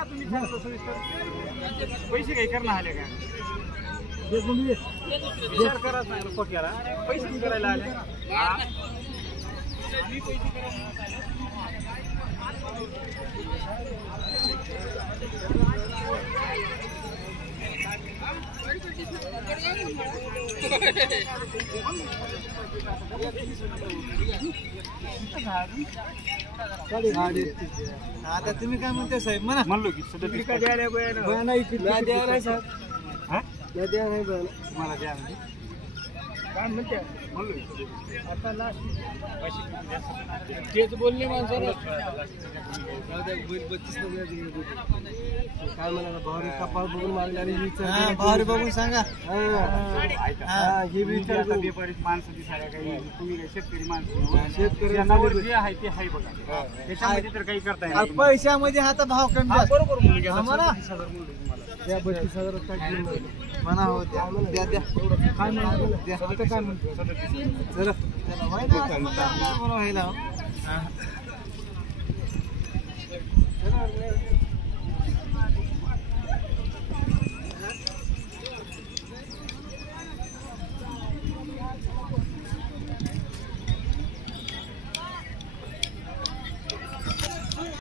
सांगा तुम्ही चांगलं सविस्तर पैसे काही करणार आले का विचार करत नाही पक्याला पैसे करायला आले आता तुम्ही काय म्हणते साहेब म्हणा म्हणलो की सध्या द्या साहेब द्या नाही मला द्या म्हणजे काय म्हणते म्हणलो आता लास्ट तेच बोलले माणसाला काय म्हणा भारी कपाळ बघून मागणारी भारी बघून सांगा हे विचार व्यापारी माणसं दिसायला काही तुम्ही काही शेतकरी माणसं शेतकरी जे आहे ते आहे बघा त्याच्यामध्ये तर काही करता येणार पैशामध्ये आता भाव कमी बरोबर मुलगी आम्हाला 30,000 मुलगी तुम्हाला द्या 32,000 म्हणा हो द्या द्या काय म्हणतो द्या काय म्हणतो चला व्हायला